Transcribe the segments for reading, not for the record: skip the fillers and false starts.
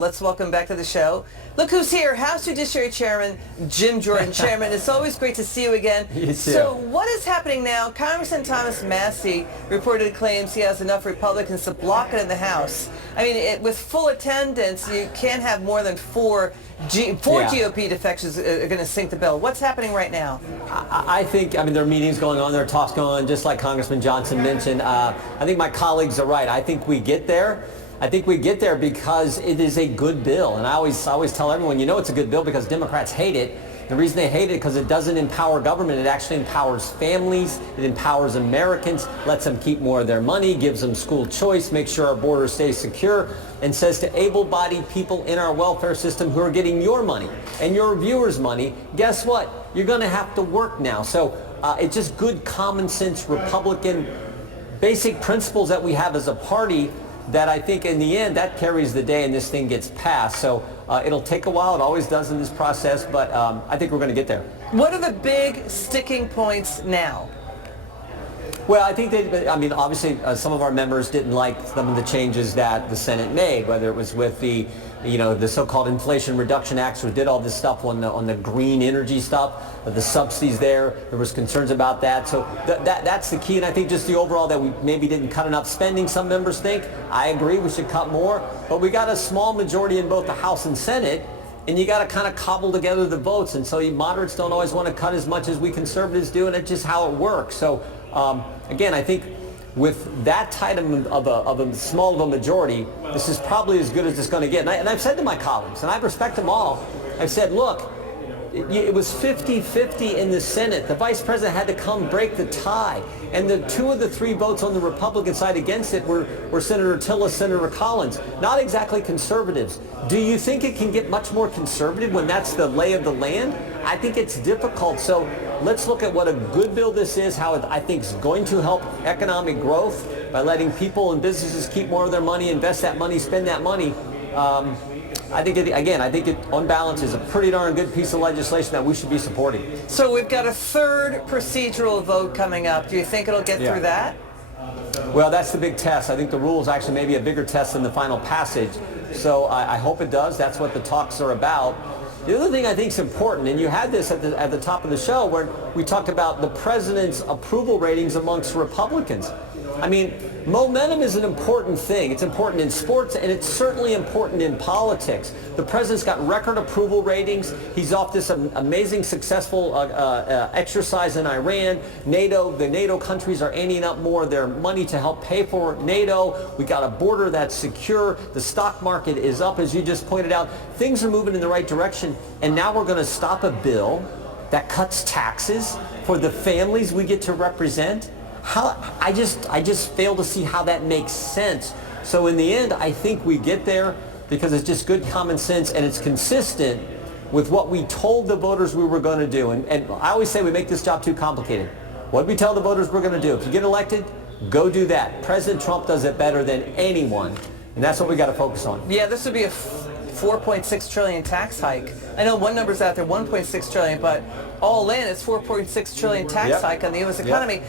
Let's welcome back to the show. Look who's here, House Judiciary Chairman Jim Jordan. Chairman, it's always great to see you again. You too. So what is happening now? Congressman Thomas Massie reported claims he has enough Republicans to block it in the House. I mean, with full attendance, you can't have more than four GOP defections are going to sink the bill. What's happening right now? I think, there are meetings going on, there are talks going on, just like Congressman Johnson mentioned. I think my colleagues are right. I think we get there. I think we get there because it is a good bill. And I always tell everyone, it's a good bill because Democrats hate it. The reason they hate it is because it doesn't empower government. It actually empowers families. It empowers Americans, lets them keep more of their money, gives them school choice, makes sure our border stays secure, and says to able-bodied people in our welfare system who are getting your money and your viewers' money, guess what? You're going to have to work now. So it's just good common sense Republican basic principles that we have as a party that I think in the end that carries the day and this thing gets passed. So it'll take a while. It always does in this process, but I think we're going to get there. What are the big sticking points now? Well, I think obviously some of our members didn't like some of the changes that the Senate made, whether it was with the so-called Inflation Reduction Act, which did all this stuff on the green energy stuff, the subsidies there. There was concerns about that. So that's the key. And I think just the overall that we maybe didn't cut enough spending, some members think. I agree we should cut more. But we got a small majority in both the House and Senate. And you got to kind of cobble together the votes. And so you moderates don't always want to cut as much as we conservatives do. And it's just how it works. So again, I think with that tight of a small of a majority, this is probably as good as it's going to get. And I've said to my colleagues, and I respect them all, I've said, look, it was 50-50 in the Senate. The vice president had to come break the tie. And the two of the three votes on the Republican side against it were Senator Tillis, Senator Collins. Not exactly conservatives. Do you think it can get much more conservative when that's the lay of the land? I think it's difficult. So let's look at what a good bill this is, how it, I think, is going to help economic growth by letting people and businesses keep more of their money, invest that money, spend that money. I think it, on balance, is a pretty darn good piece of legislation that we should be supporting. So we've got a third procedural vote coming up. Do you think it'll get through that? Well, that's the big test. I think the rules actually may be a bigger test than the final passage. So I hope it does. That's what the talks are about. The other thing I think is important, and you had this at the top of the show where we talked about the president's approval ratings amongst Republicans. Momentum is an important thing. It's important in sports, and it's certainly important in politics. The president's got record approval ratings. He's off this amazing, successful exercise in Iran. The NATO countries are ending up more of their money to help pay for NATO. We got a border that's secure. The stock market is up, as you just pointed out. Things are moving in the right direction, and now we're going to stop a bill that cuts taxes for the families we get to represent. I just fail to see how that makes sense. So in the end, I think we get there because it's just good common sense and it's consistent with what we told the voters we were going to do. And I always say we make this job too complicated. What did we tell the voters we're going to do? If you get elected, go do that. President Trump does it better than anyone. And that's what we got to focus on. Yeah, this would be a $4.6 trillion tax hike. I know one number's out there, $1.6 trillion, but all in, it's $4.6 trillion tax hike on the U.S. economy.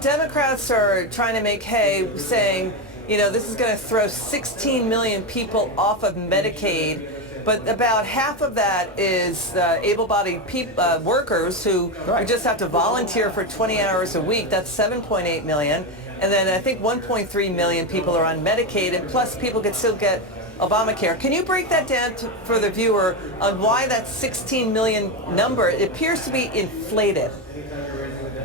Democrats are trying to make hay, saying, this is going to throw 16 million people off of Medicaid, but about half of that is able-bodied workers who just have to volunteer for 20 hours a week. That's 7.8 million. And then I think 1.3 million people are on Medicaid, and plus people could still get Obamacare. Can you break that down for the viewer on why that 16 million number, it appears to be inflated?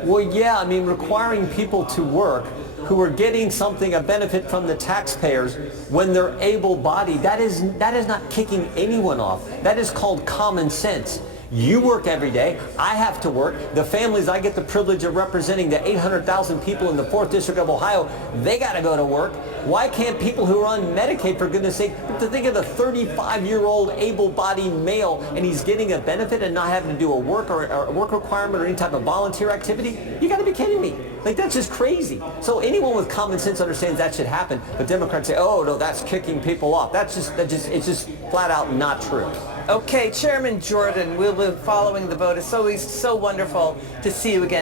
Well, yeah, requiring people to work who are getting a benefit from the taxpayers when they're able-bodied, that is not kicking anyone off. That is called common sense. You work every day. I have to work. The families I get the privilege of representing, the 800,000 people in the 4th District of Ohio, they got to go to work. Why can't people who are on Medicaid, for goodness sake, to think of the 35-year-old able-bodied male and he's getting a benefit and not having to do a work requirement or any type of volunteer activity? You got to be kidding me. That's just crazy. So anyone with common sense understands that should happen. But Democrats say, oh, no, that's kicking people off. It's just flat out not true. Okay, Chairman Jordan, we'll be following the vote. It's always so wonderful to see you again.